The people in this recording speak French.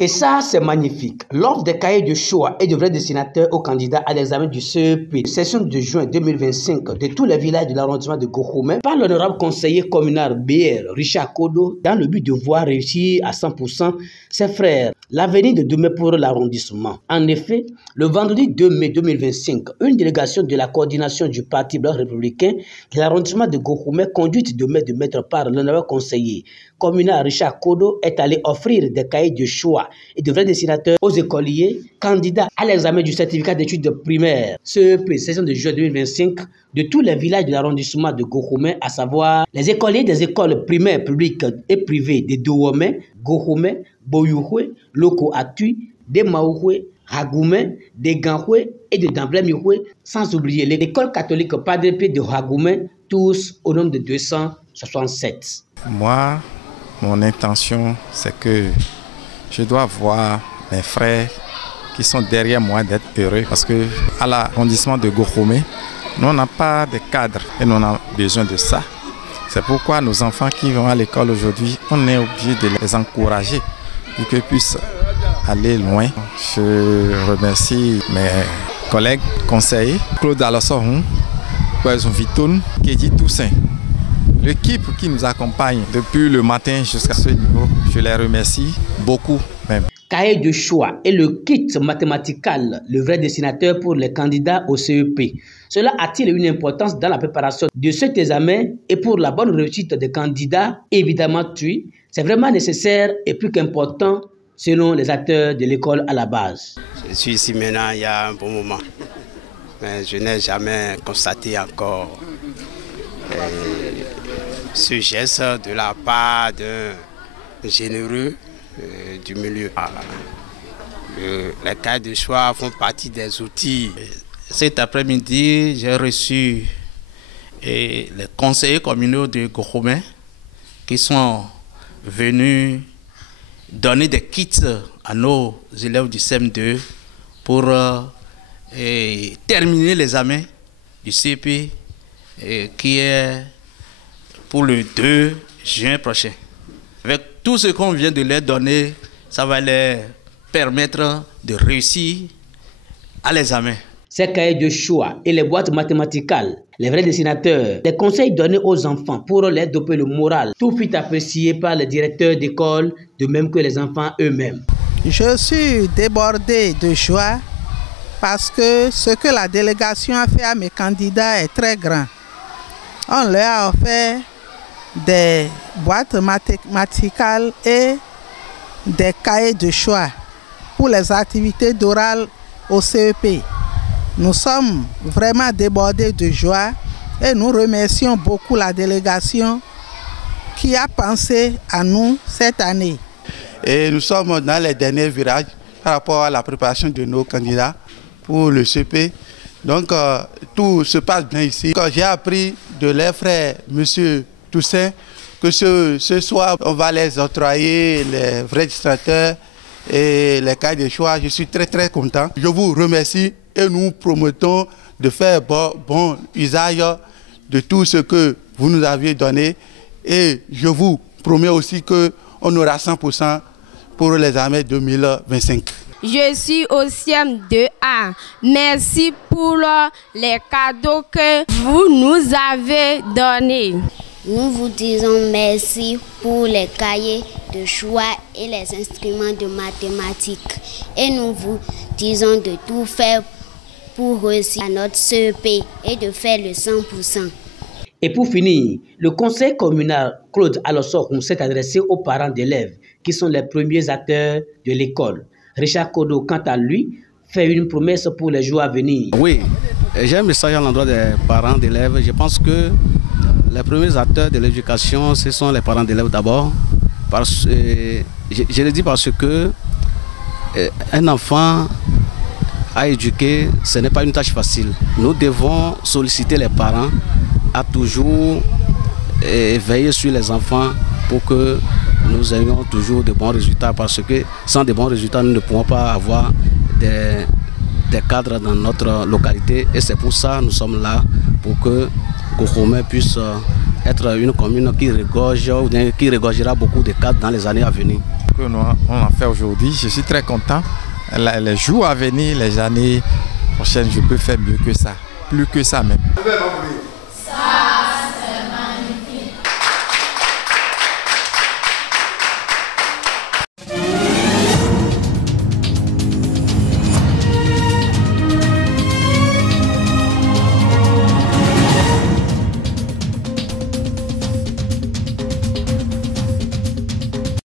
Et ça, c'est magnifique. L'offre des cahiers de choix et de vrais dessinateurs aux candidats à l'examen du CEP, session de juin 2025 de tous les villages de l'arrondissement de Gourkoumé, par l'honorable conseiller communal BR Richard Kodo, dans le but de voir réussir à 100% ses frères l'avenir de demain pour l'arrondissement. En effet, le vendredi 2 mai 2025, une délégation de la coordination du Parti blanc républicain de l'arrondissement de Gourkoumé, conduite de maître par l'honorable conseiller communal Richard Kodo, est allée offrir des cahiers de choix et de vrais dessinateurs aux écoliers candidats à l'examen du certificat d'études primaires CEP, session de juin 2025 de tous les villages de l'arrondissement de Gourkoumé, à savoir les écoliers des écoles primaires publiques et privées de Douomé, Gourkoumé, Boyouhoué, Loko Atui, de Maouhoué, Hagoumé, de Ganhoué et de Damblé-Mihoué, sans oublier l'école catholique Padre Pie de Hagoumé, tous au nombre de 267. Moi, mon intention, c'est que je dois voir mes frères qui sont derrière moi d'être heureux, parce que à l'arrondissement de Gourkoumé, nous on n'a pas de cadre et nous on a besoin de ça. C'est pourquoi nos enfants qui vont à l'école aujourd'hui, on est obligé de les encourager pour qu'ils puissent aller loin. Je remercie mes collègues conseillers, Claude Alossohun, Poison Vitoun, Kédi Toussaint. L'équipe qui nous accompagne depuis le matin jusqu'à ce niveau, je les remercie beaucoup même. Cahier de choix et le kit mathématical, le vrai dessinateur pour les candidats au CEP. Cela a-t-il une importance dans la préparation de cet examen et pour la bonne réussite des candidats? Évidemment, oui, c'est vraiment nécessaire et plus qu'important selon les acteurs de l'école à la base. Je suis ici maintenant il y a un bon moment, mais je n'ai jamais constaté encore ce geste de la part d'un généreux du milieu. Les cahiers de choix font partie des outils. Cet après-midi, j'ai reçu les conseillers communaux de Gourkoumé qui sont venus donner des kits à nos élèves du CM2 pour terminer l'examen du CP qui est pour le 2 juin prochain. Avec tout ce qu'on vient de leur donner, ça va leur permettre de réussir à l'examen. Ces cahiers de choix et les boîtes mathématicales, les vrais dessinateurs, les conseils donnés aux enfants pour leur doper le moral, tout fut apprécié par les directeurs d'école, de même que les enfants eux-mêmes. Je suis débordé de joie parce que ce que la délégation a fait à mes candidats est très grand. On leur a offert des boîtes mathématicales et des cahiers de choix pour les activités d'oral au CEP. Nous sommes vraiment débordés de joie et nous remercions beaucoup la délégation qui a pensé à nous cette année. Et nous sommes dans les derniers virages par rapport à la préparation de nos candidats pour le CP. Donc tout se passe bien ici. J'ai appris de leurs frères, M. Toussaint, que ce soir, on va les octroyer les vrais dessinateurs et les cahiers de choix. Je suis très content. Je vous remercie et nous promettons de faire bon usage de tout ce que vous nous aviez donné. Et je vous promets aussi qu'on aura 100% pour les années 2025. Je suis au CM2A. Merci pour les cadeaux que vous nous avez donnés. Nous vous disons merci pour les cahiers de choix et les instruments de mathématiques. Et nous vous disons de tout faire pour réussir à notre CEP et de faire le 100%. Et pour finir, le conseil communal Claude Alossohun s'est adressé aux parents d'élèves qui sont les premiers acteurs de l'école. Richard Kodo, quant à lui, fait une promesse pour les jours à venir. Oui, j'ai un message à l'endroit des parents d'élèves. Je pense que Les premiers acteurs de l'éducation, ce sont les parents d'élèves d'abord. Je le dis parce que un enfant à éduquer, ce n'est pas une tâche facile. Nous devons solliciter les parents à toujours veiller sur les enfants pour que nous ayons toujours de bons résultats, parce que sans de bons résultats, nous ne pourrons pas avoir des cadres dans notre localité, et c'est pour ça que nous sommes là, pour que Gokhomé puisse être une commune qui regorge ou qui regorgera beaucoup de cadres dans les années à venir. On a fait aujourd'hui, je suis très content. Les jours à venir, les années prochaines, je peux faire mieux que ça, plus que ça même.